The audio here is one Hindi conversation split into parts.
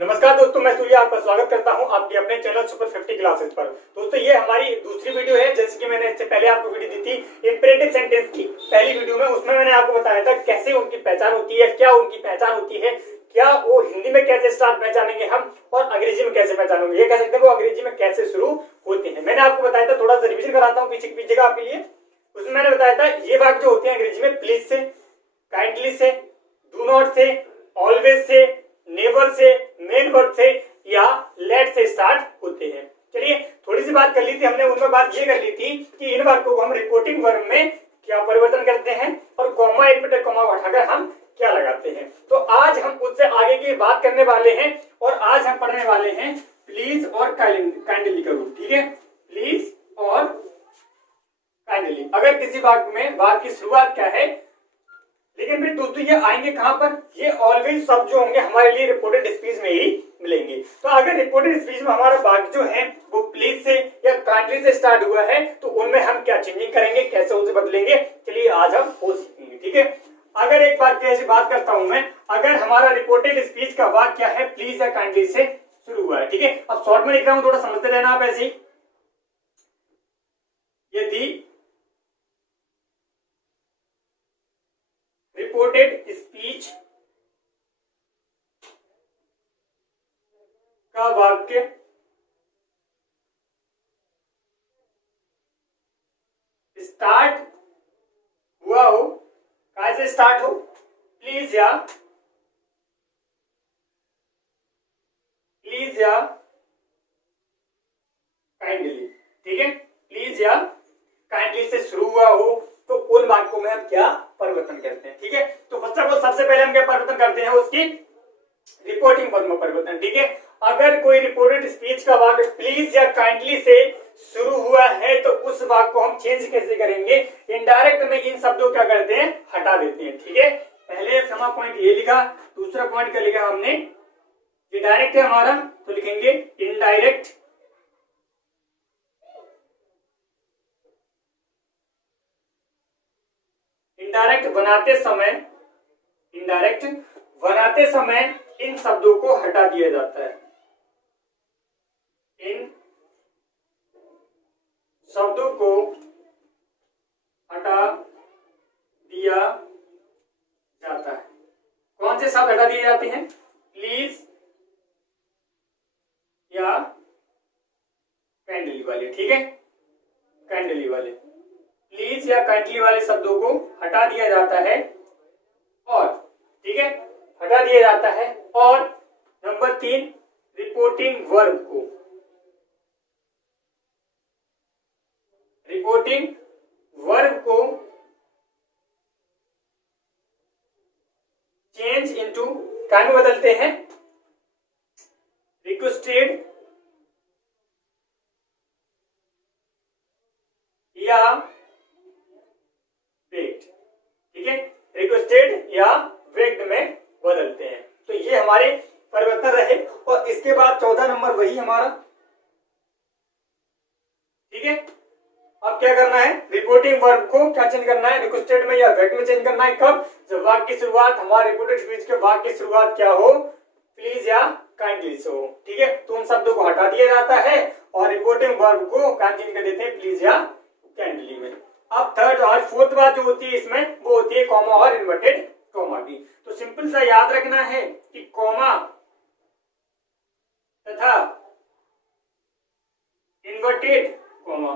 नमस्कार दोस्तों, मैं सूर्य आपका स्वागत करता हूं आपके अपने चैनल सुपर 50 क्लासेस पर। दोस्तों ये हमारी दूसरी वीडियो है। जैसे कि मैंने इससे पहले आपको वीडियो दी थी इंपेरेटिव सेंटेंस की पहली वीडियो में, उसमें मैंने आपको बताया था कैसे उनकी पहचान होती है, क्या उनकी पहचान होती है, क्या वो हिंदी में कैसे स्टार्ट पहचानेंगे हम और अंग्रेजी में कैसे पहचानेंगे, ये कह सकते हैं वो अंग्रेजी में कैसे शुरू होते हैं। मैंने आपको बताया था, थोड़ा सा रिविजन कराता हूँ पीछे का आपके लिए। उसमें मैंने बताया था ये वाक्य जो होते हैं अंग्रेजी में प्लीज से, काइंडली से, डू नॉट से, always say, never say, main word से या लेट से स्टार्ट होते हैं। चलिए थोड़ी सी बात कर ली थी हमने, उनमें बात ये कर ली थी कि इन वाक्यों को हम रिपोर्टिंग वर्ब में क्या परिवर्तन करते हैं और कॉमा इनवर्टेड कॉमा हटाकर हम क्या लगाते हैं। तो आज हम उससे आगे की बात करने वाले हैं और आज हम पढ़ने वाले हैं प्लीज और काइंडली का रूल। ठीक है, प्लीज और काइंडली। अगर किसी वाक्य में वाक्य की शुरुआत क्या है, लेकिन फिर दोस्तों ये आएंगे कहां पर, ये ऑलवेज शब्द जो होंगे हमारे लिए रिपोर्टेड स्पीच में ही मिलेंगे। तो अगर रिपोर्टेड स्पीच में हमारा वाक्य जो है वो प्लीज से या काइंडली से स्टार्ट हुआ है तो उनमें हम क्या चेंजिंग करेंगे, कैसे उसे बदलेंगे, चलिए आज हम वो सीखेंगे। ठीक है, अगर एक बात की ऐसी बात करता हूं मैं, अगर हमारा रिपोर्टेड स्पीच का वाक्य क्या है प्लीज या काइंडली से शुरू हुआ है। ठीक है, अब शॉर्ट में लिख रहा हूं, थोड़ा समझते रहना आप ऐसे ही। यदि रिपोर्टेड स्पीच का वाक्य स्टार्ट हुआ हो, कैसे स्टार्ट हो, प्लीज या काइंडली। ठीक है, प्लीज या काइंडली से शुरू हुआ हो तो उन वाक्यों में हम क्या परिवर्तन करते हैं। ठीक है, तो फर्स्ट ऑफ ऑल सबसे पहले हम क्या परिवर्तन करते हैं, उसकी रिपोर्टिंग वर्ब में परिवर्तन। ठीक है, अगर कोई रिपोर्टेड स्पीच का वाक्य प्लीज या काइंडली से शुरू हुआ है तो उस वाक्य को हम चेंज कैसे करेंगे, इनडायरेक्ट में इन शब्दों क्या करते हैं, हटा देते हैं। ठीक है, पहले हमारा पॉइंट ये लिखा, दूसरा पॉइंट क्या लिखा हमने, ये डायरेक्ट है हमारा तो लिखेंगे इनडायरेक्ट। इनडायरेक्ट बनाते समय इन शब्दों को हटा दिया जाता है, इन शब्दों को हटा दिया जाता है। कौन से शब्द हटा दिए जाते हैं, प्लीज या काइंडली वाले। ठीक है, काइंडली वाले, प्लीज या काइंडली वाले शब्दों को हटा दिया जाता है और ठीक है, हटा दिया जाता है। और नंबर 3, रिपोर्टिंग वर्ब को चेंज इनटू क्या में बदलते हैं, रिक्वेस्टेड या वेक्ड। ठीक है, रिक्वेस्टेड या वेक्ड में बदलते हैं। तो ये हमारे परिवर्तन रहे। और इसके बाद 14 नंबर वही हमारा। ठीक है, अब क्या करना है, रिपोर्टिंग वर्ब को क्या चेंज करना है, रिक्वेस्टेड में या वेक्ड में चेंज करना है। कब, जब वाक्य की शुरुआत, हमारे रिपोर्टेड स्पीच के वाक्य की शुरुआत क्या हो, प्लीज या काइंडली से हो। ठीक है, तो उन शब्दों को हटा दिया जाता है और रिपोर्टिंग वर्ब को क्या चेंज कर देते हैं, प्लीज या काइंडली में। अब थर्ड और फोर्थ बात जो होती है इसमें, वो होती है कॉमा और इन्वर्टेड कॉमा की। तो सिंपल सा याद रखना है कि कॉमा तथा इन्वर्टेड कॉमा,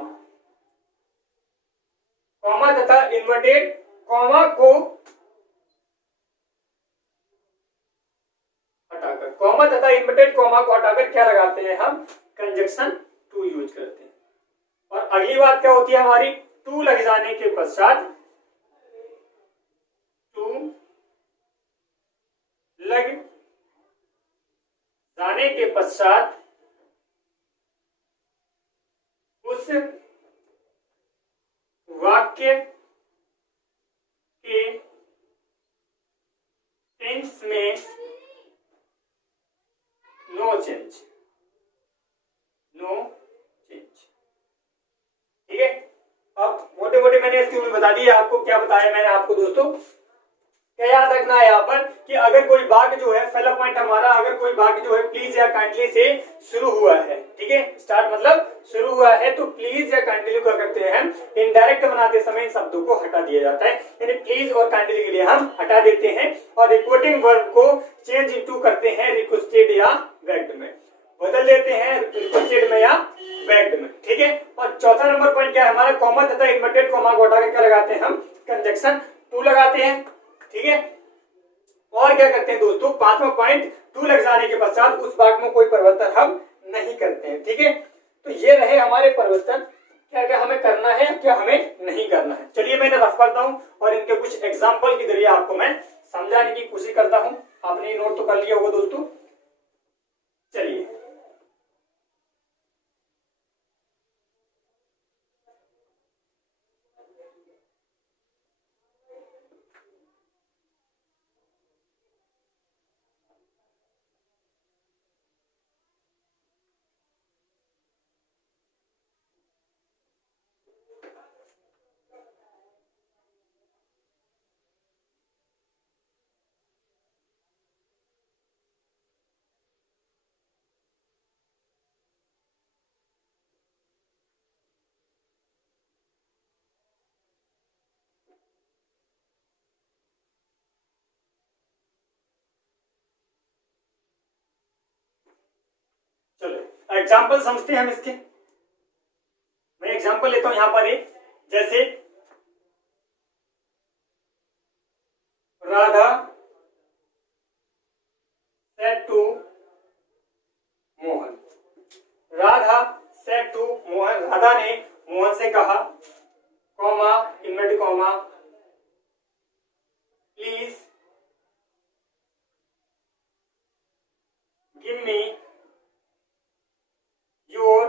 कॉमा तथा इन्वर्टेड कॉमा को हटाकर, कॉमा तथा इन्वर्टेड कॉमा को हटाकर क्या लगाते हैं हम, कंजक्शन टू यूज करते हैं। और अगली बात क्या होती है हमारी, टू लग जाने के पश्चात, टू लग जाने के पश्चात उस वाक्य के टेंस में नो चेंज। ठीक है, अब मोटे मोटे मैंने इसकी बता दी है आपको। क्या बताया मैंने आपको दोस्तों, क्या याद रखना है यहाँ पर कि अगर कोई वाक्य जो है, पहला पॉइंट हमारा, अगर कोई वाक्य जो है प्लीज या काइंडली से शुरू हुआ है, ठीक है, स्टार्ट मतलब शुरू हुआ है, तो प्लीज या काइंडली क्या करते हैं हम, इनडायरेक्ट बनाते समय इन शब्दों को हटा दिया जाता है, यानी प्लीज और काइंडली के लिए हम हटा देते हैं और रिपोर्टिंग वर्ब को चेंज इनटू करते हैं रिक्वेस्टेड या बेग्ड में, बदल देते हैं रिक्वेस्टेड में या बेग्ड में, ठीक है। और चौथा नंबर पॉइंट क्या है हमारा, कॉमा तथा इन्वर्टेड कॉमा को हटा के क्या लगाते हैं हम, कंजक्शन टू लगाते हैं, ठीक है। और क्या करते हैं दोस्तों, पांचवा पॉइंट, टू लग जाने के पश्चात उस वाक्य में कोई परिवर्तन हम नहीं करते हैं, ठीक है। तो ये रहे हमारे परिवर्तन, क्या क्या हमें करना है, क्या हमें नहीं करना है। चलिए मैं रफ करता हूं और इनके कुछ एग्जाम्पल के जरिए आपको मैं समझाने की कोशिश करता हूं। आपने नोट तो कर लिया होगा दोस्तों। चलिए चलो एग्जाम्पल समझते हैं हम इसके। मैं एग्जाम्पल लेता हूं यहां पर एक, जैसे Radha said to Mohan, Radha said to Mohan, Radha ने मोहन से कहा, comma inverted comma, please give me your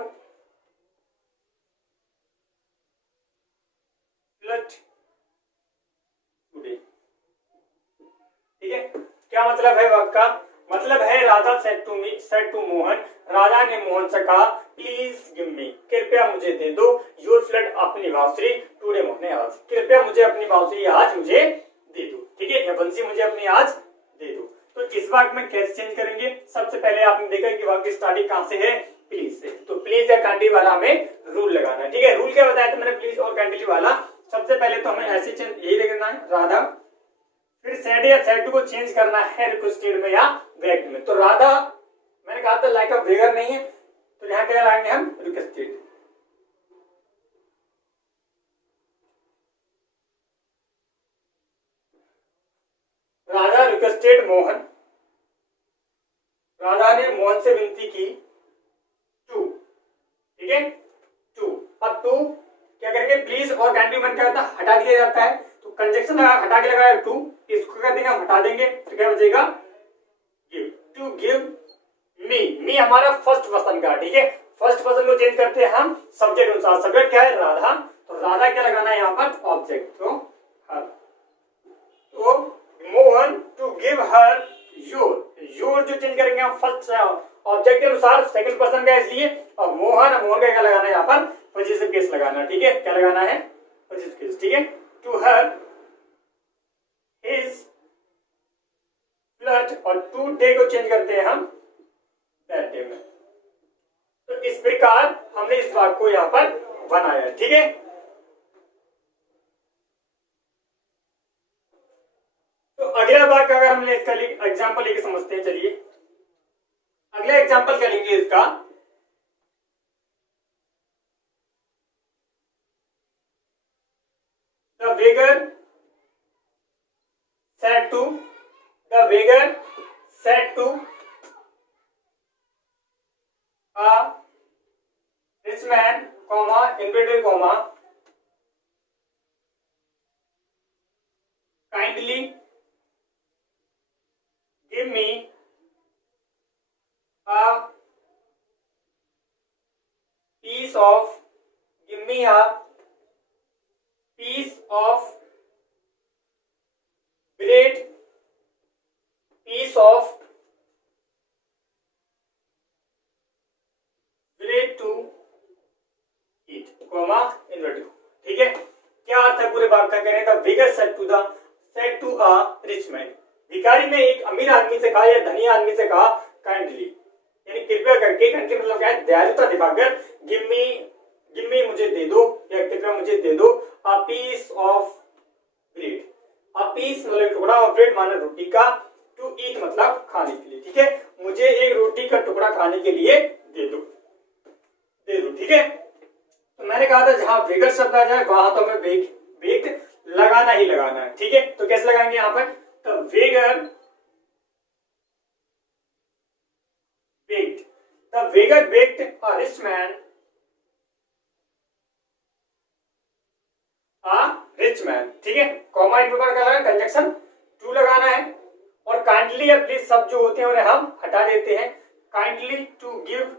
flat today, ठीक है। क्या मतलब है वाक्य का, मतलब है राधा सेड टू मोहन, राधा ने मोहन से कहा प्लीज गिव मी, कृपया मुझे दे दो, योर फ्लैट अपनी बांसुरी टुडे मॉर्निंग, आज कृपया मुझे अपनी बांसुरी आज मुझे दे दो, ठीक है, या बंसी मुझे अपनी आज दे दो। तो इस वाक्य में कैसे चेंज करेंगे, सबसे पहले आपने देखा कि वाक्य स्टार्टिंग कहां से है, प्लीज से, तो प्लीज या काइंडली वाला हमें रूल लगाना है, ठीक है। रूल क्या बताया था मैंने, प्लीज और काइंडली वाला, सबसे पहले तो हमें ऐसे चेंज यही लिखना है राधा, फिर सेड या सेड टू को चेंज करना है रिक्वेस्टेड में या बेग्ड में। तो राधा मैंने कहा था लाइक अ बेगर नहीं है, तो यहां क्या लगाएंगे हम, रिक्वेस्टेड। राधा रिक्वेस्टेड मोहन, राधा ने मोहन से विनती की टू, ठीक है, टू। अब टू क्या करेंगे, प्लीज और काइंडली में क्या होता है, हटा दिया जाता है, तो कंजक्शन हटा के लगाया टू, इसको कर देंगे हम, हटा देंगे, तो क्या बचेगा गिव, टू गिव मी, मी हमारा फर्स्ट पर्सन का, ठीक है, फर्स्ट पर्सन को चेंज करते हैं हम सब्जेक्ट अनुसार, सब्जेक्ट क्या है राधा, तो राधा क्या लगाना है यहाँ पर, ऑब्जेक्ट, तो हर, तो Mohan to give her your, your जो चेंज करेंगे हम फर्स्ट ऑब्जेक्ट के अनुसार, सेकंड पर्सन का इसलिए, और मोहन, मोहन का क्या लगाना है यहाँ पर, पॉजिटिव केस लगाना, ठीक है, क्या लगाना है, पॉजिटिव केस, ठीक है, टू हर हिज फ्लैट, और टू डे को चेंज करते हैं हम दैट डे में। तो इस प्रकार हमने इस वाक्य को यहाँ पर बनाया, ठीक है। तो अगला वाक्य अगर हम इसका एग्जाम्पल लेके समझते हैं, चलिए अगला एग्जाम्पल क्या लेंगे इसका, the beggar said to, the beggar said to a rich man, comma inverted comma, kindly give me a piece of, give me a piece of bread, piece of bread to eat, comma inverted, ठीक है। क्या अर्थ है पूरे वाक्य का, कहने का beggar said to the said to a rich man, भिखारी ने एक अमीर आदमी से कहा या धनी आदमी से कहा काइंडली, यानी कृपया करके, काइंडली मतलब क्या है, दयालुता दिखाकर, गिव मी मुझे दे दो, या कृपया मुझे दे दो, a piece of bread, a piece मतलब टुकड़ा, ऑफ ब्रेड माना रोटी का, टू ईट मतलब खाने के लिए, ठीक है, मुझे एक रोटी का टुकड़ा खाने के लिए दे दो, ठीक है। तो मैंने कहा था जहां बेगर शब्द आ जाए वहां तो हमें बेग्ड लगाना ही लगाना है, ठीक है। तो कैसे लगाएंगे यहाँ पर, तो beggar begged, the beggar begged a rich man, rich man, ठीक है। कॉमा इंटरवल का लगाना, कंजक्शन टू लगाना है, और काइंडली या प्लीज शब्द जो होते हैं उन्हें हम हटा देते हैं, काइंडली टू गिव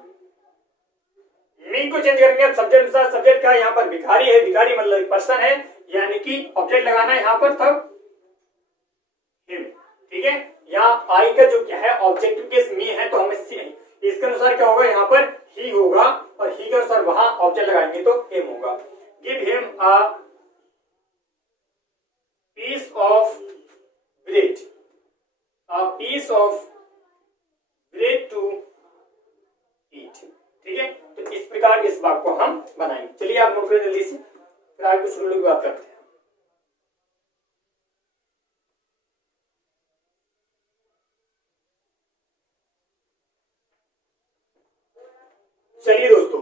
मी को चेंज करेंगे सब्जेक्ट अनुसार, सब्जेक्ट का यहाँ पर भिखारी है, भिखारी मतलब एक पर्सन है, यानी कि ऑब्जेक्ट लगाना है यहाँ पर, तब हिम, ठीक है। यहाँ आई का जो क्या है ऑब्जेक्टिव केस मी है, तो हमें इसके अनुसार क्या होगा, यहाँ पर ही होगा, और ही के अनुसार वहां ऑब्जेक्ट लगाएंगे तो हिम होगा। Give him a piece of bread, a piece of bread to eat, ठीक है। तो इस प्रकार इस बात को हम बनाएंगे। चलिए आप नोट करें जल्दी से, फिर आगे कुछ रूल की बात करते हैं। चलिए दोस्तों,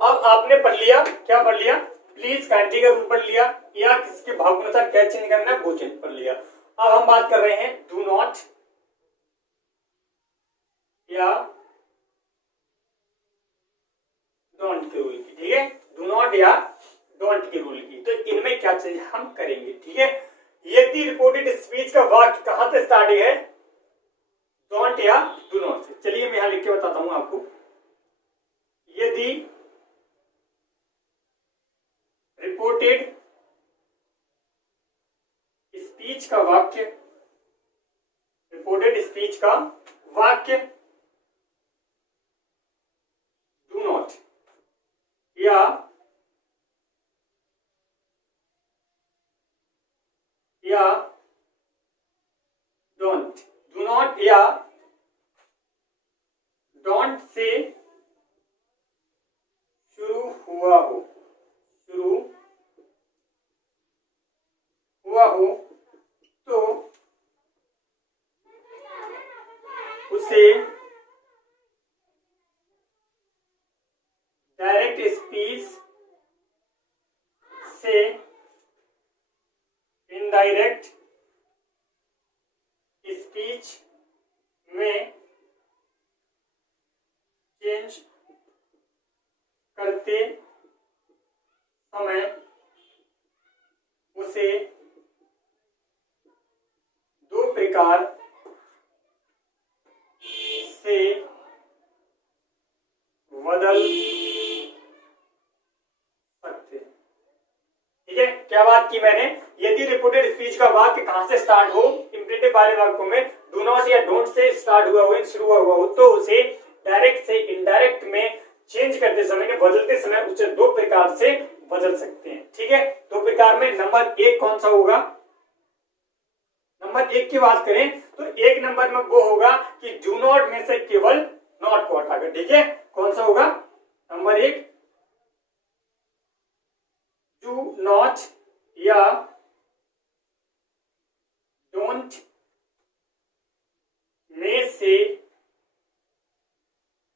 अब आपने पढ़ लिया, क्या पढ़ लिया, प्लीज काइंडली का रूल पढ़ लिया, या किसी के भाव के अनुसार क्या चेंज करना है वो चेंज पढ़ लिया। अब हम बात कर रहे हैं डू नॉट या डोंट के रूल की, ठीक है, डू नॉट या डोंट के रूल की। तो इनमें क्या चीज हम करेंगे, ठीक है। यदि रिपोर्टेड स्पीच का वाक्य कहां से स्टार्ट है, डोंट या डू नॉट से। चलिए मैं यहां लिख के बताता हूं आपको, यदि रिपोर्टेड स्पीच का वाक्य, रिपोर्टेड स्पीच का वाक्य डू नॉट या डोंट, डू नॉट या डोंट से शुरू हुआ हो, तो उसे डायरेक्ट स्पीच से इनडायरेक्ट स्पीच में चेंज करते समय उसे दो प्रकार से बदल सकते हैं, ठीक है। क्या बात की मैंने, यदि रिपोर्टेड स्पीच का वाक्य कहां से स्टार्ट हो, इंपरेटिव वाले वाक्यों में डू नॉट या डोंट से स्टार्ट हुआ हो, शुरू हुआ हो, तो उसे डायरेक्ट से इनडायरेक्ट में चेंज करते समय, बदलते समय उसे दो प्रकार से बदल सकते हैं, ठीक है। दो प्रकार में नंबर एक कौन सा होगा, नंबर एक की बात करें तो एक नंबर में वो होगा कि डू नॉट में से केवल नॉट को हटाकर, ठीक है। कौन सा होगा, नंबर एक डू नॉट या डोंट में से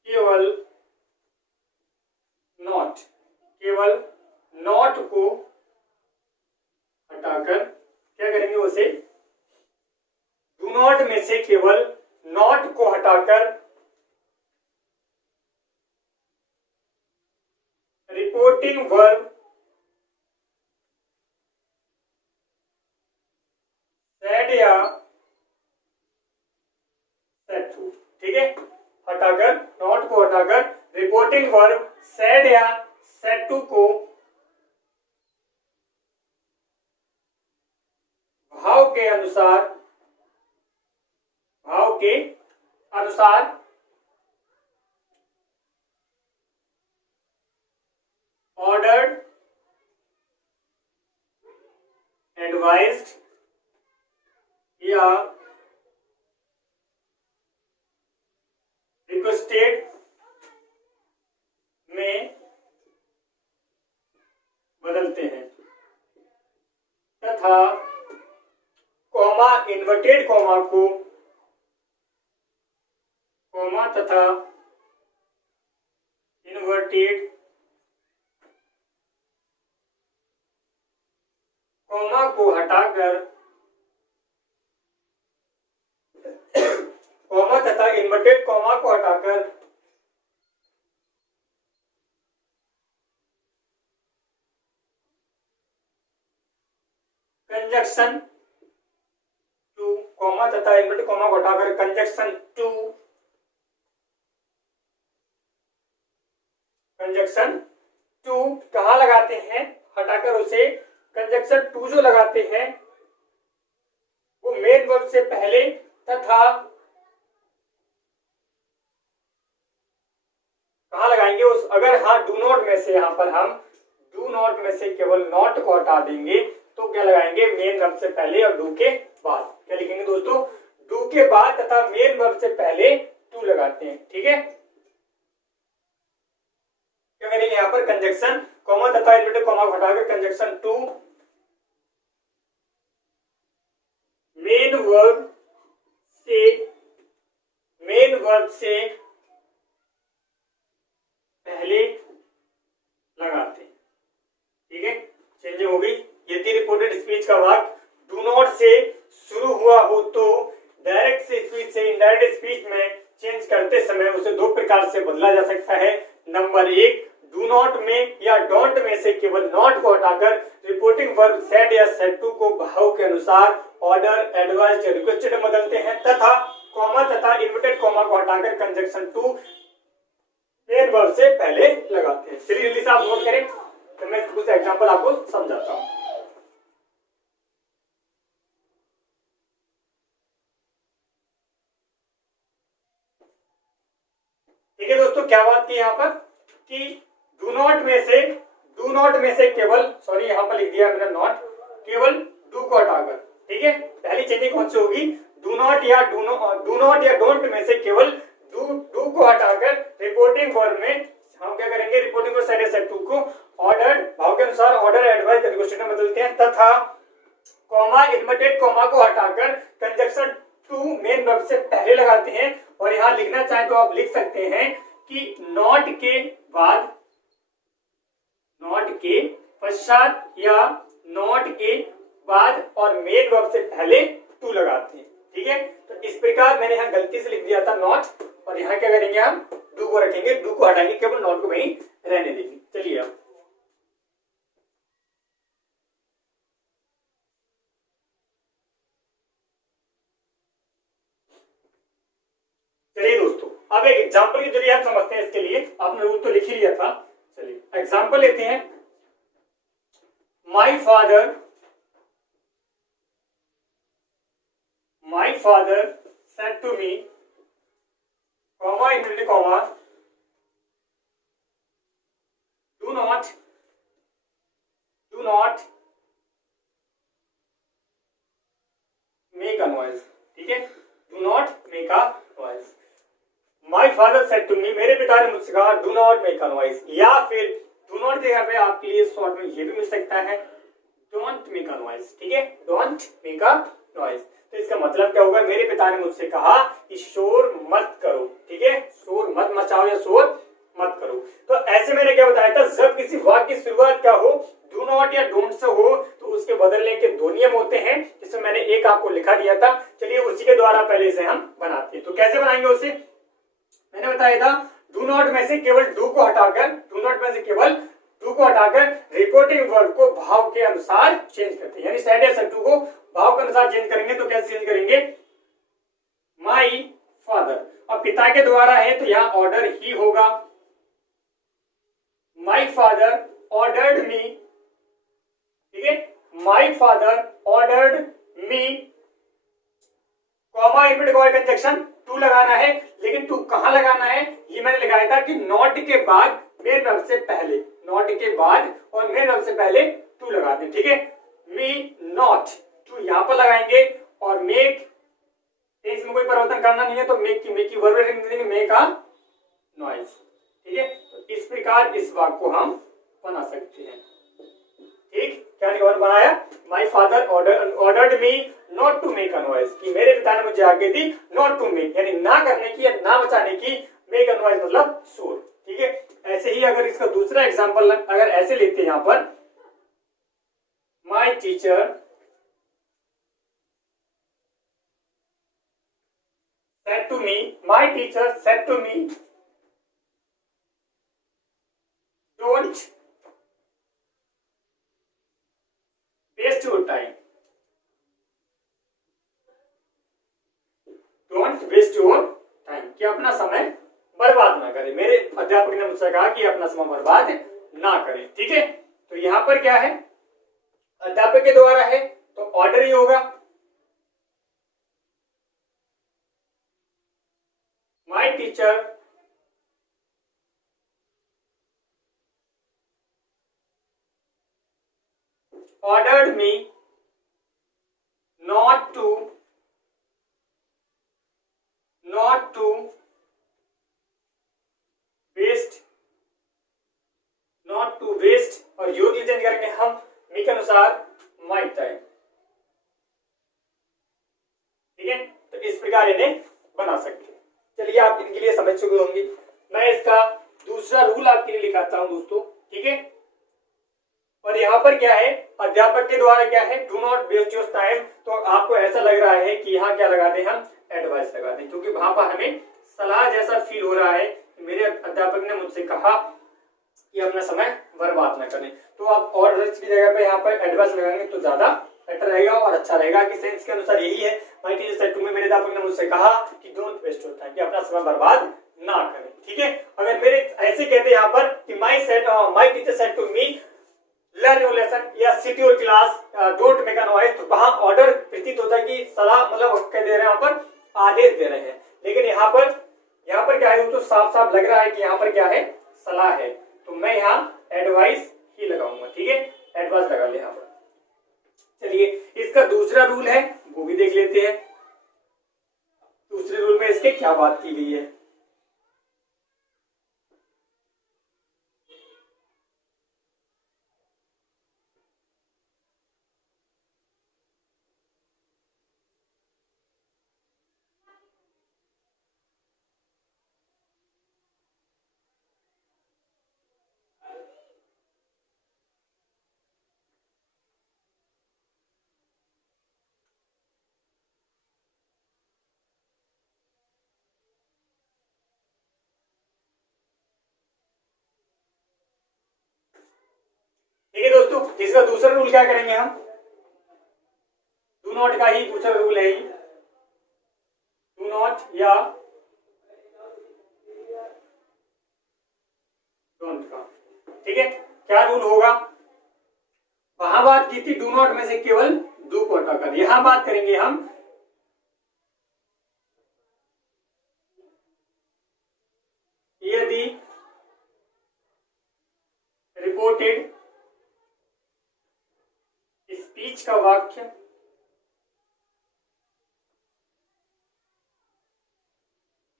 केवल नॉट को हटाकर क्या करेंगे, उसे डू नॉट में से केवल नॉट को हटाकर रिपोर्टिंग वर्ब सेड या सेड टू, ठीक है। हटाकर, नॉट को हटाकर रिपोर्टिंग वर्ब सेड या सेड टू को भाव के अनुसार ऑर्डर्ड, एडवाइज्ड या रिक्वेस्टेड में बदलते हैं तथा कॉमा इन्वर्टेड कॉमा को कॉमा तथा इन्वर्टेड कॉमा को हटाकर कॉमा तथा इन्वर्टेड कॉमा को हटाकर कंजक्शन टू कॉमा तथा इन्वर्टेड कॉमा को हटाकर कंजक्शन टू कहाँ लगाते हैं, हटाकर उसे कंजक्शन टू जो लगाते हैं वो मेन वर्ब से पहले तथा कहाँ लगाएंगे उस, अगर हाँ डू नॉट में से, यहाँ पर हम डू नॉट में से केवल नॉट को हटा देंगे तो क्या लगाएंगे, मेन वर्ब से पहले और डू के बाद। क्या लिखेंगे दोस्तों, डू के बाद तथा मेन वर्ब से पहले टू लगाते हैं। ठीक है, क्या करेंगे यहाँ पर कंजक्शन कॉमा तथा इन्वर्टेड कॉमा को हटाकर कंजक्शन टू मेन वर्ब से पहले लगाते हैं। ठीक है, चेंजिंग हो गई। यदि रिपोर्टेड स्पीच का वाक्य डू नॉट से शुरू हुआ हो तो डायरेक्ट से स्पीच से इनडायरेक्ट स्पीच में चेंज करते समय उसे दो प्रकार से बदला जा सकता है। नंबर एक, डू नॉट में या डोंट में से केवल नॉट को हटाकर रिपोर्टिंग वर्ब सेड या सेड टू को भाव के अनुसार ऑर्डर, एडवाइज या रिक्वेस्टेड में बदलते हैं तथा कॉमा तथा इन्वर्टेड कॉमा को हटाकर कंजक्शन टू मेन वर्ब से पहले लगाते हैं। चलिए जल्दी से आप नोट करें तो मैं कुछ एग्जांपल आपको समझाता हूं। ठीक है दोस्तों, क्या बात थी यहाँ पर कि डू नॉट में से केवल, सॉरी यहाँ पर लिख दिया मैंने नॉट, केवल डू को हटाकर। ठीक है, पहली चेंजिंग कौन सी होगी, डू नॉट या डोंट में से केवल डू को हटाकर रिपोर्टिंग वर्ब में हम क्या करेंगे, reporting verb said said to को ऑर्डर, भाव के अनुसार ऑर्डर, एडवाइस, रिक्वेस्टेड में बदलते हैं तथा कॉमा इन्वर्टेड कॉमा को हटाकर कंजक्शन टू मेन वर्ब से पहले लगाते हैं। और यहां लिखना चाहे तो आप लिख सकते हैं कि नॉट के बाद, नॉट के पश्चात या नॉट के बाद और मेन वर्ब से पहले टू लगाते हैं। ठीक है, तो इस प्रकार मैंने यहाँ गलती से लिख दिया था नॉट, और यहाँ क्या करेंगे हम, डू को रखेंगे, डू को हटाएंगे, केवल नॉट को वहीं रहने देंगे। चलिए अब चलिए दोस्तों, अब एक एग्जांपल के जरिए हम समझते हैं। इसके लिए आपने रूल तो लिख ही लिया था। चलिए एग्जांपल लेते हैं। My father said to me, comma inverted comma, do not make a noise। ठीक है, do not make a noise। My father said to me, मेरे पिता ने मुझसे कहा do not make a noise, या फिर do not की जगह पे आपके लिए शॉर्ट में ये भी मिल सकता है don't make a noise। ठीक है, don't make a noise। तो इसका मतलब क्या होगा, मेरे पिता ने मुझसे कहा कि शोर मत करो। ठीक है, शोर मत मचाओ या शोर मत करो। तो ऐसे मैंने क्या बताया था, जब किसी वाक्य की शुरुआत क्या हो, डू नॉट या डोंट से हो, तो उसके बदलने के दो नियम होते हैं, जिसमें मैंने एक आपको लिखा दिया था। चलिए उसी के द्वारा पहले से हम बनाते हैं। तो कैसे बनाएंगे उसे, मैंने बताया था डू नॉट में से केवल डू को हटाकर, रिपोर्टिंग वर्ब को भाव के अनुसार चेंज करते हैं। यानी सेड या सेड टू को भाव के अनुसार चेंज करेंगे। तो कैसे चेंज करेंगे, माई फादर, अब पिता के द्वारा है तो यहाँ ऑर्डर ही होगा। My father ordered me. ठीक है, my father ordered me, comma inverted conjunction to लगाना है, लेकिन टू कहां लगाना है, ये मैंने लगाया था कि नॉट के बाद मेन वर्ब से पहले, नॉट के बाद और मेन वर्ब से पहले टू लगाते हैं। ठीक है, मी नॉट, टू यहां पर लगाएंगे और मेक टेंस में कोई परिवर्तन करना नहीं है, तो मेक की वर्ब देंगे मेक अ नॉइज। ठीक है, तो इस प्रकार इस वाक्य को हम बना सकते हैं। ठीक, क्या बनाया, my father ordered me not to make a noise, कि मेरे पिता ने मुझे आज्ञा दी नॉट टू मेक, यानी ना करने की या ना बचाने की, मेक अ नॉइज मतलब शोर। ठीक है, ऐसे ही अगर इसका दूसरा एग्जांपल अगर ऐसे लेते हैं, यहां पर my teacher said to me, my teacher said to me, don't waste your time, don't waste your time, कि अपना समय बर्बाद ना करें। मेरे अध्यापक ने मुझसे कहा कि अपना समय बर्बाद ना करें। ठीक है, तो यहां पर क्या है, अध्यापक के द्वारा है तो ऑर्डर ही होगा। My teacher ordered me not to waste और योग चेंज करेंगे हम मी के अनुसार माई टाइम। ठीक है, तो इस प्रकार इन्हें बना सकते हैं। चलिए, आप इनके लिए समझ चुके होंगे। मैं इसका दूसरा रूल आपके लिए लिखाता हूं दोस्तों। ठीक है, और यहाँ पर क्या है, अध्यापक के द्वारा क्या है, do not waste your time, तो आपको ऐसा लग रहा है कि यहाँ क्या लगा दें, हम एडवाइस लगा दें, क्योंकि वहां पर हमें सलाह जैसा फील हो रहा है। मेरे अध्यापक ने मुझसे कहा कि अपना समय बर्बाद न करें, तो आप ऑर्डर की जगह पे यहाँ पर एडवाइस लगाएंगे तो ज्यादा बेटर रहेगा और अच्छा रहेगा। कि सेंस के अनुसार यही है, my teacher said to me, मेरे अध्यापक ने मुझसे कहा कि डोंट वेस्ट योर टाइम, कि अपना समय बर्बाद ना करें। ठीक है, अगर मेरे ऐसे कहते यहाँ पर कि my teacher said to me learn your lesson या sit your class, don't make a noise, तो वहां ऑर्डर प्रतीत होता है कि सलाह मतलब कह दे रहे हैं, यहाँ पर आदेश दे रहे हैं। लेकिन यहाँ पर क्या है, तो साफ साफ लग रहा है कि यहाँ पर क्या है, सलाह है, तो मैं यहाँ एडवाइस ही लगाऊंगा। ठीक है, एडवाइस लगा ले यहाँ पर। चलिए, इसका दूसरा रूल है वो भी देख लेते हैं। दूसरे रूल में इसके क्या बात की गई है। ठीक है दोस्तों, इसका दूसरा रूल क्या करेंगे हम, डू नॉट का ही दूसरा रूल है, डू नॉट या डोंट का। ठीक है, क्या रूल होगा, वहां बात की थी डू नॉट में से केवल डू को हटाकर, यहां बात करेंगे हम यदि रिपोर्टेड स्पीच का वाक्य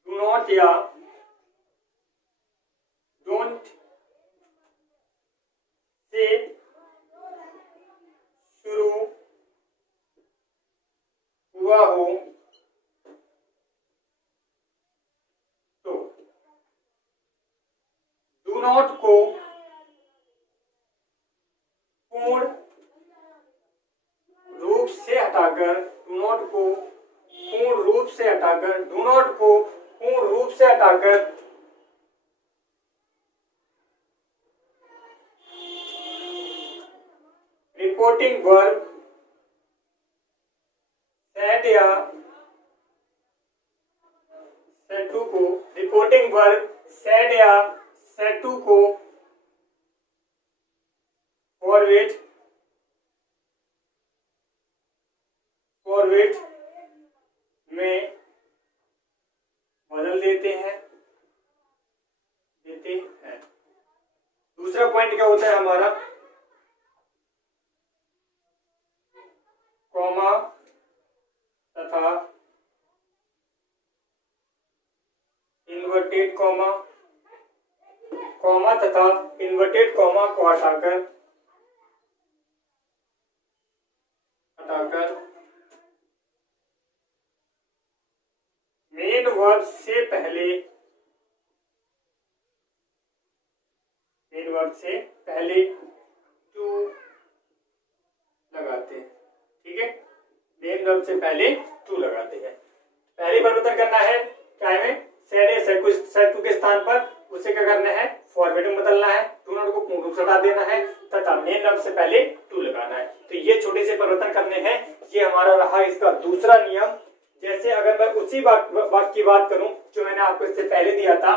डू नॉट या डोंट से शुरू हुआ हो तो डू नॉट को पूर्ण रूप से हटाकर, डू नॉट को पूर्ण रूप से हटाकर, डू नॉट को पूर्ण रूप से हटाकर रिपोर्टिंग वर्ब सेड या सेड टू को, रिपोर्टिंग वर्ब सेड या सेड टू को फॉरवर्ड में बदल देते हैं। दूसरा पॉइंट क्या होता है हमारा, कॉमा कॉमा तथा इन्वर्टेड कॉमा को हटाकर मेन वर्ब से पहले टू लगाते हैं। ठीक है, मेन वर्ब से पहले टू लगाते हैं। पहले परिवर्तन करना है क्या में सेट टू के स्थान पर उसे क्या करना है, फॉरवर्ड में बदलना है, टू नॉट को पूर्ण रूप से हटा देना है तथा मेन वर्ब से पहले टू लगाना है। तो ये छोटे से परिवर्तन करने हैं। ये हमारा रहा इसका दूसरा नियम। जैसे अगर मैं उसी वाक्य की बात करूं जो मैंने आपको इससे पहले दिया था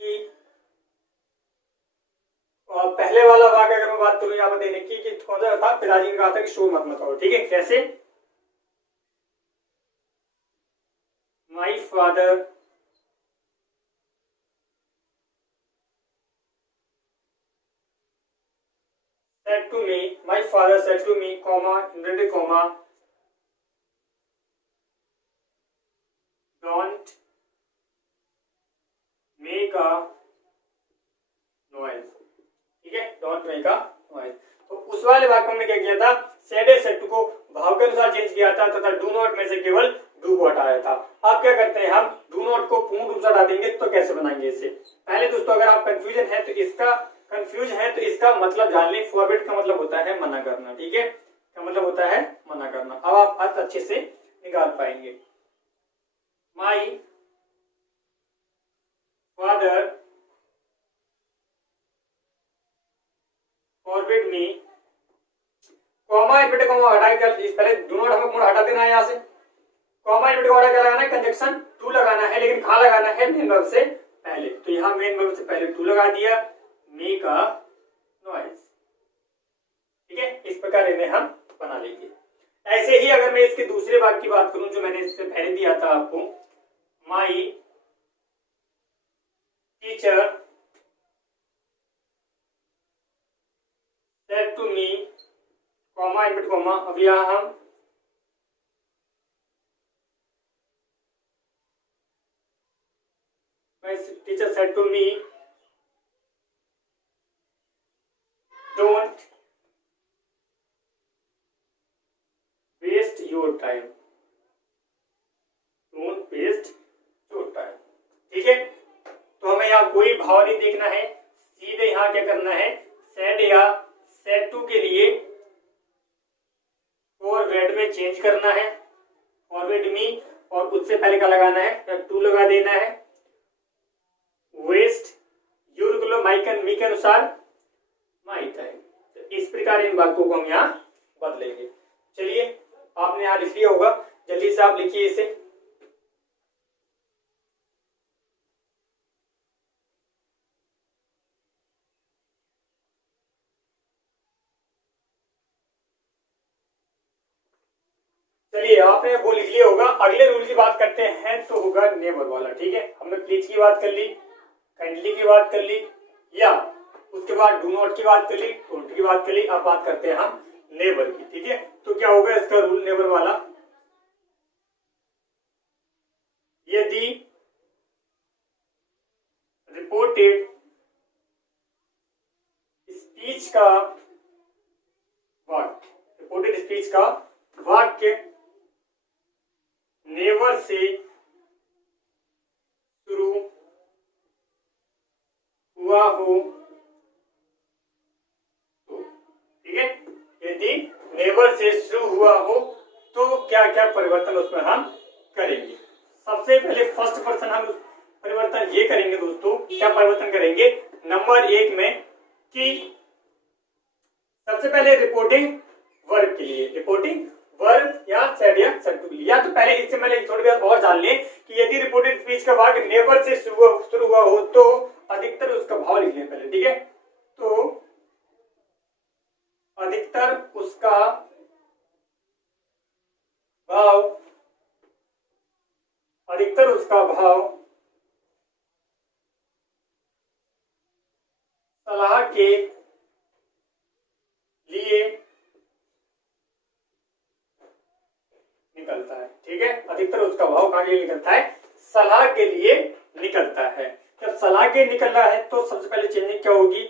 कि पहले वाला वाक्य अगर मैं बात करूं यहाँ पर देने की कि कौन सा था, पिताजी ने कहा था कि शोर मत मचाओ। ठीक है, कैसे, my father said to me, comma, inverted comma, don't make a noise। ठीक है, don't make a noise। तो उस वाले वाक्य में हमने क्या किया था, said है said to को भाव के अनुसार चेंज किया था तथा do not में से केवल do को हटाया था। आप क्या करते हैं, हम do not को पूर्ण रूप से हटा देंगे तो कैसे बनाएंगे इसे। पहले दोस्तों अगर आप कंफ्यूज है तो इसका मतलब जान लें। फॉरवर्ड का मतलब होता है मना करना। ठीक है, का मतलब होता है मना करना। अब आप अर्थ अच्छे से निकाल पाएंगे। My father forward me, comma inverted comma हटा के पहले डू नॉट हमें हटा देना है, यहाँ से कॉमा इन्वर्टेड कॉमा क्या लगाना है, कंजक्शन टू लगाना है, लेकिन कहाँ लगाना है, मेन वर्ब से पहले। तो यहाँ मेन वर्ब से पहले टू लगा दिया, मेक अ नॉइज। ठीक है, इस प्रकार इन्हें हम बना लेंगे। ऐसे ही अगर मैं इसके दूसरे भाग की बात करूं जो मैंने इससे पहले दिया था आपको, my teacher said to me, comma inverted comma, अब यहां हम teacher said to me don't waste your time, don't waste your time। ठीक है, तो हमें यहाँ कोई भाव नहीं देखना है, सीधे यहाँ क्या करना है, सेड या सेड टू के लिए फॉरवर्ड में चेंज करना है, फॉरवर्ड मी, और उससे पहले क्या लगाना है, टू लगा देना है। वेस्ट यूर को माइक मी के अनुसार माई टाइम। इस प्रकार इन वाक्यों को हम यहाँ बदलेंगे। चलिए, आपने यहाँ लिख लिया होगा, जल्दी से आप लिखिए इसे। चलिए, आपने वो लिख लिया होगा। अगले रूल की बात करते हैं तो होगा नेबर वाला। ठीक है, हमने प्लीज की बात कर ली, काइंडली की बात कर ली, या उसके बाद डू नॉट की बात कर ली, डोंट की बात कर ली। अब बात करते हैं हम नेबर की। ठीक है, तो क्या होगा इसका रूल नेबर वाला, यदि रिपोर्टेड स्पीच का वाक्य नेवर से शुरू हुआ हो, ठीक है, यदि नेवर से शुरू हुआ हो तो क्या क्या परिवर्तन उसमें हम करेंगे। सबसे पहले फर्स्ट पर्सन हम परिवर्तन ये करेंगे दोस्तों, क्या परिवर्तन करेंगे, नंबर 1 में कि सबसे पहले रिपोर्टिंग वर्ब के लिए, रिपोर्टिंग वर्ब या सेड या सेड टू के लिए, या तो पहले इससे पहले थोड़ी देर और जान लें कि यदि रिपोर्टेड स्पीच का वाक्य नेवर से शुरू हुआ हो तो अधिकतर उसका भाव लिख लें पहले। ठीक है, तो अधिकतर उसका भाव सलाह के लिए निकलता है। ठीक है, अधिकतर उसका भाव कहाँ के लिए निकलता है, सलाह के लिए निकलता है। जब सलाह के निकल रहा है तो सबसे पहले चेंजिंग क्या होगी,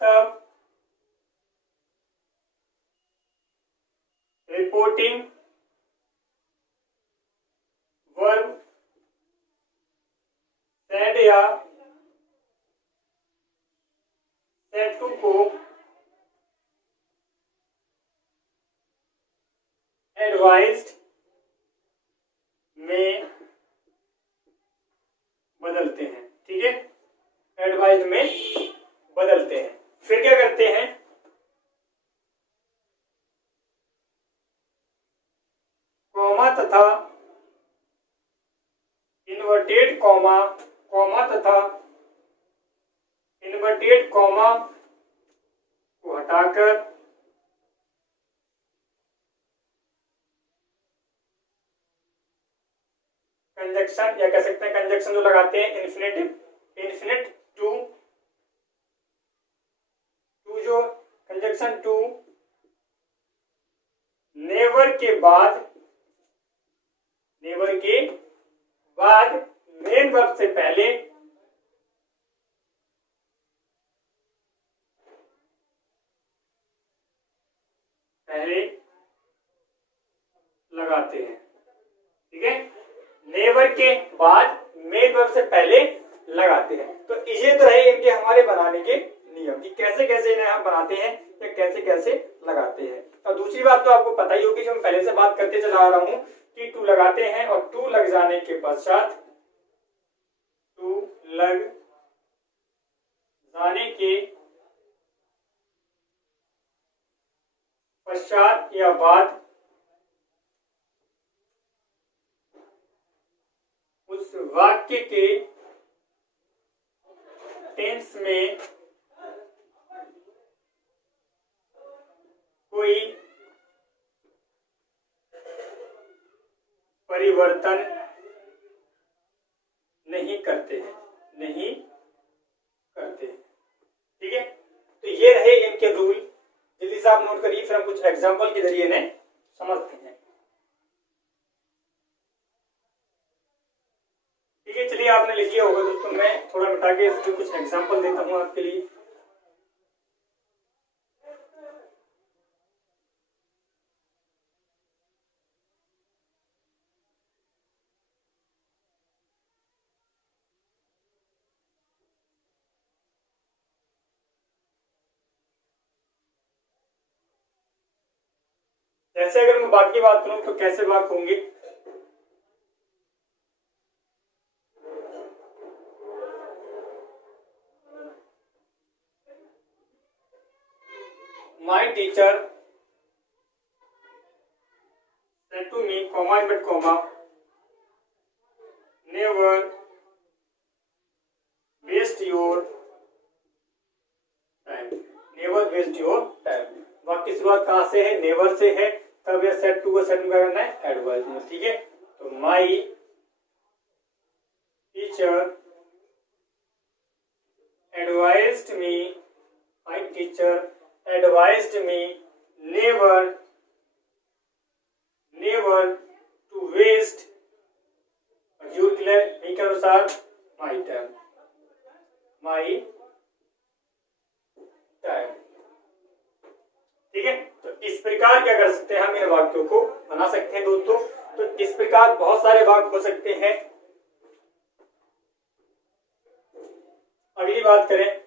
तब रिपोर्टिंग वर्ब सेड या सेड टू को एडवाइज्ड में बदलते हैं। ठीक है, एडवाइज्ड में बदलते हैं। फिर क्या करते हैं, कॉमा तथा इन्वर्टेड कॉमा, कॉमा तथा इन्वर्टेड कॉमा को हटाकर कंजक्शन, या कह सकते हैं कंजक्शन जो लगाते हैं इन्फिनेटिव, इन्फिनिट टू, जो कंजक्शन टू नेवर के बाद, नेवर के बाद मेन वर्ब से पहले लगाते हैं। ठीक है, नेवर के बाद मेन वर्ब से पहले लगाते हैं। तो ये तो रहे इनके हमारे बनाने के नियम कि कैसे कैसे इन्हें हम बनाते हैं या कैसे कैसे लगाते हैं। और दूसरी बात तो आपको पता ही होगी, जो मैं पहले से बात करते चला आ रहा हूं कि टू लगाते हैं और टू लग जाने के पश्चात, टू लग जाने के पश्चात या बाद उस वाक्य के टेंस में कोई परिवर्तन नहीं करते हैं, नहीं करते। ठीक है, तो ये रहे इनके रूल। जल्दी से आप नोट करिए, फिर हम कुछ एग्जांपल के जरिए इन्हें समझते हैं। ठीक है, चलिए आपने लिख लिया होगा दोस्तों, मैं थोड़ा मिटा के इसके कुछ एग्जांपल देता हूं आपके लिए। जैसे अगर मैं बाकी बात करूं तो कैसे वाक होंगे, My teacher said to me, comma but comma, never waste your time, never waste your time। वाक्य की शुरुआत कहां से है, नेवर से है, तब यह सेट टू को सेट में क्या करना है, एडवाइज में। ठीक है, तो my teacher advised me, my teacher advised me never to waste your me के अनुसार my time, ठीक है। तो इस प्रकार क्या कर सकते हैं, हम इन वाक्यों को बना सकते हैं दोस्तों। तो इस प्रकार बहुत सारे वाक्य हो सकते हैं। अगली बात करें,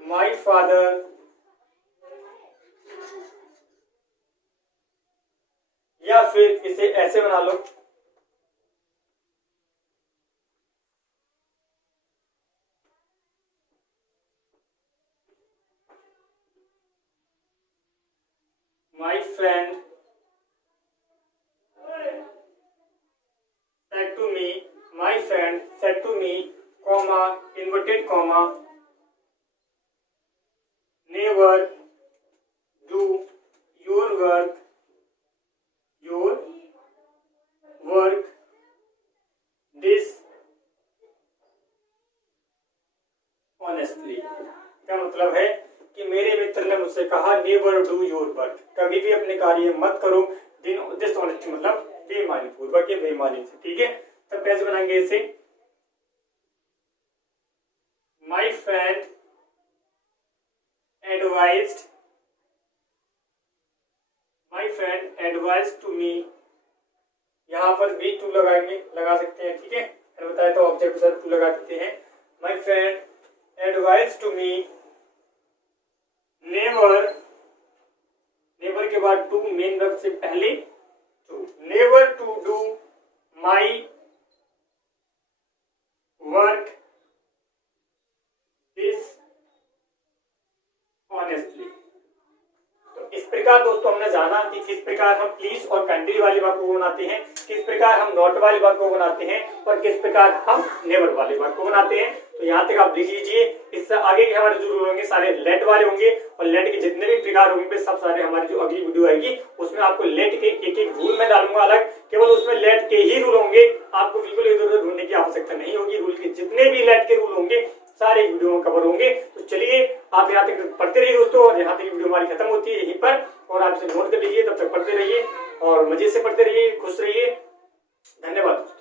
My father या फिर इसे ऐसे बना लो, My friend said to me, my friend said to me, comma, inverted comma, never do your work dishonestly। क्या मतलब है कि मेरे मित्र ने मुझसे कहा नेवर डू योर वर्क, कभी भी अपने कार्य मत करो डिसऑनेस्टी, मतलब बेईमानी पूर्वक या बेईमानी से। ठीक है, तब कैसे बनाएंगे इसे? My friend advised to me, यहाँ पर भी टू लगाएंगे, लगा सकते हैं, ठीक है। मैंने बताया तो ऑब्जेक्ट के साथ टू लगा देते हैं। My friend advised to me never, never के बाद टू, मेन वर्ब से पहले to, never to do my work honestly. तो इस प्रकार दोस्तों हमने जाना कि किस प्रकार हम प्लीज और काइंडली वाली वाक्य को बनाते हैं, किस प्रकार हम नॉट वाली वाक्य को बनाते हैं और किस प्रकार हम नेवर वाले वाक्य को बनाते हैं। तो यहाँ तक आप लिख लीजिए। इससे आगे के हमारे जो रूल होंगे सारे लेट वाले होंगे और लेट के जितने भी प्रकार होंगे सब सारे हमारी जो अगली वीडियो आएगी उसमें आपको लेट के एक एक रूल में डालूंगा अलग, केवल उसमें लेट के ही रूल होंगे, आपको बिल्कुल इधर उधर ढूंढने की आवश्यकता नहीं होगी। रूल के जितने भी लेट के रूल होंगे सारे वीडियो में कवर होंगे। तो चलिए आप यहाँ तक पढ़ते रहिए दोस्तों, और यहाँ तक वीडियो हमारी खत्म होती है यहीं पर, और आप इसे नोट कर लीजिए। तब तक पढ़ते रहिए और मजे से पढ़ते रहिए, खुश रहिए। धन्यवाद।